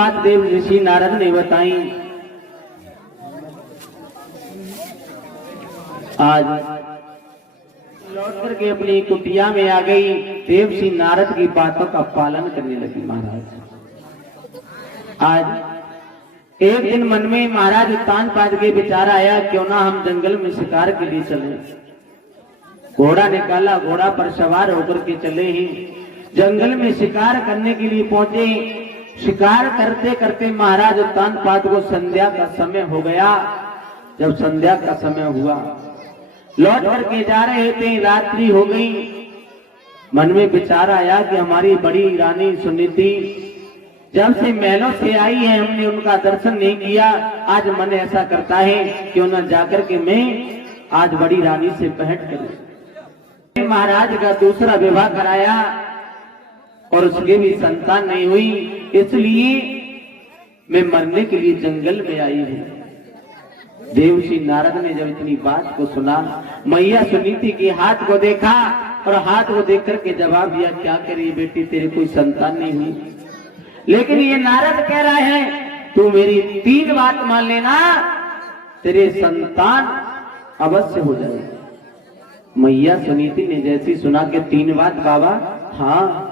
बात देव ऋषि नारद ने बताई। आज लौट करके अपनी कुटिया में आ गई, देव श्री नारद की बातों का पालन करने लगी महाराज। आज एक दिन मन में महाराज उत्तानपाद के विचार आया, क्यों ना हम जंगल में शिकार के लिए चले। घोड़ा निकाला, घोड़ा पर सवार होकर के चले ही जंगल में शिकार करने के लिए पहुंचे। शिकार करते करते महाराज उत्तानपाद को संध्या का समय हो गया। जब संध्या का समय हुआ, लौट करके जा रहे थे, रात्रि हो गई। मन में विचार आया कि हमारी बड़ी रानी सुनीति जब से महलों से आई है, हमने उनका दर्शन नहीं किया। आज मन ऐसा करता है क्यों न जाकर के मैं आज बड़ी रानी से भेंट करूं। महाराज का दूसरा विवाह कराया और उसके भी संतान नहीं हुई, इसलिए मैं मरने के लिए जंगल में आई हूं। देव श्री नारद ने जब इतनी बात को सुना, मैया सुनीति के हाथ को देखा और हाथ को देख करके जवाब दिया, क्या करिए बेटी, तेरे कोई संतान नहीं हुई। लेकिन ये नारद कह रहा है, तू मेरी 3 बात मान लेना, तेरे संतान अवश्य हो जाएगी। मैया सुनीति ने जैसी सुना कि 3 बात बाबा, हाँ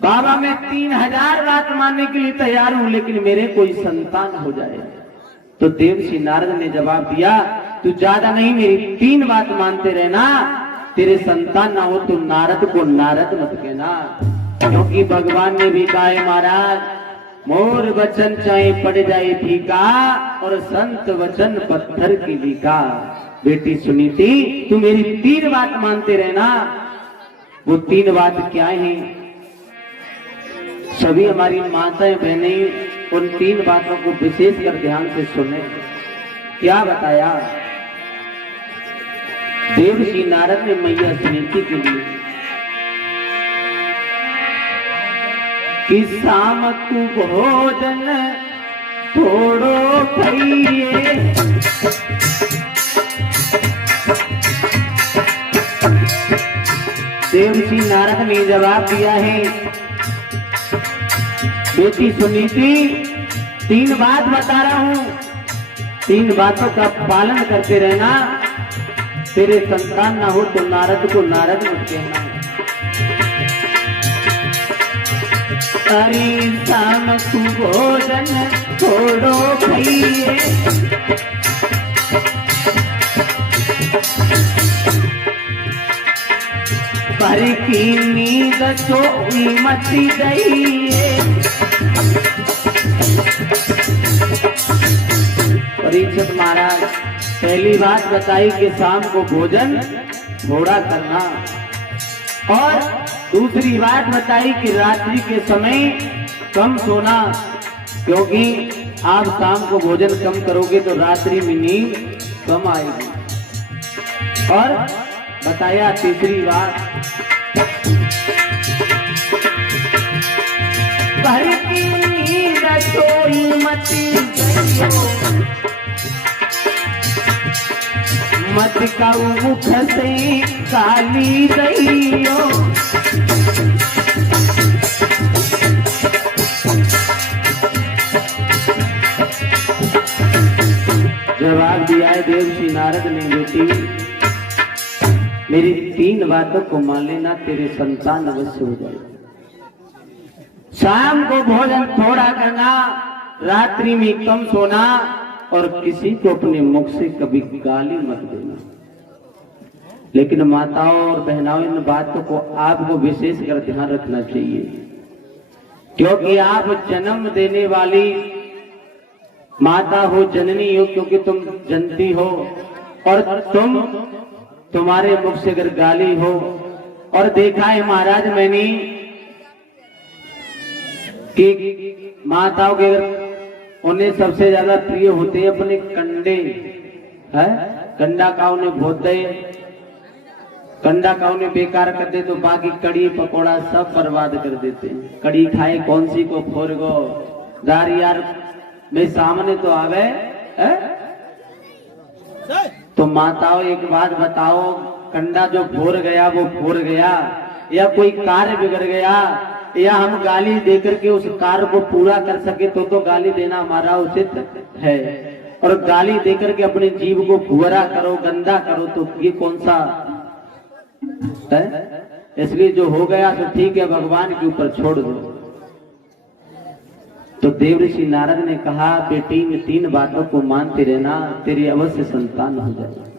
बाबा मैं 3000 बात मानने के लिए तैयार हूं, लेकिन मेरे कोई संतान हो जाए। तो देव श्री नारद ने जवाब दिया, तू ज्यादा नहीं, मेरी 3 बात मानते रहना, तेरे संतान ना हो तो नारद को नारद मत कहना। क्योंकि भगवान ने भी कहा है महाराज, मोर वचन चाहे पड़ जाए फीका और संत वचन पत्थर की लीका। बेटी सुनीति तू मेरी 3 बात मानते रहना। वो 3 बात क्या है? सभी हमारी माताएं बहनें उन 3 बातों को विशेष कर ध्यान से सुने। क्या बताया देव श्री नारद ने मैया सुनीति के लिए कि शाम को भोजन थोड़ो खाइए, देव श्री नारद ने जवाब दिया है, बेटी सुनीति 3 बात बता रहा हूं, 3 बातों का पालन करते रहना, तेरे संतान ना हो तो नारद को नारद मत कहना। हरि शाम को भोजन थोड़ो खाइए, पर की नींद सोई मत जाइए। परीक्षित महाराज पहली बात बताई कि शाम को भोजन थोड़ा करना, और दूसरी बात बताई कि रात्रि के समय कम सोना, क्योंकि आप शाम को भोजन कम करोगे तो रात्रि में नींद कम आएगी। और बताया तीसरी बात, भर की नींद सोई मत जाइयो, मत काऊ मुख से काली गईयो। जवाब दिया है देव श्री नारद ने, बेटी मेरी 3 बातों को मान लेना, तेरे संतान अवश्य हो जाए। शाम को भोजन थोड़ा करना, रात्रि में कम सोना, और किसी को अपने मुख से कभी गाली मत देना। लेकिन माताओं और बहनाओं इन बातों को आपको विशेष कर ध्यान रखना चाहिए, क्योंकि आप जन्म देने वाली माता हो, जननी हो, क्योंकि तुम जनती हो, और तुम्हारे मुख से अगर गाली हो, और देखा है महाराज मैंने कि माताओं के उन्हें सबसे ज्यादा प्रिय होते हैं अपने कंडे, है कंडा का उन्हें बहुत दे, कंडा का उन्हें बेकार कर दे तो बाकी कड़ी पकौड़ा सब बर्बाद कर देते हैं। कड़ी खाए कौन सी को फोरगो दार यार में सामने तो आवे है? तो माताओं एक बात बताओ, कंडा जो फोर गया वो फोर गया, या कोई कार्य बिगड़ गया या हम गाली देकर के उस कार्य को पूरा कर सके तो गाली देना हमारा उचित है। और गाली देकर के अपने जीव को भुवरा करो, गंदा करो, तो ये कौन सा है? इसलिए जो हो गया तो ठीक है, भगवान के ऊपर छोड़ दो। तो देवऋषि नारद ने कहा, बेटी में 3 बातों को मानते रहना, तेरी अवश्य संतान हो जाएगी।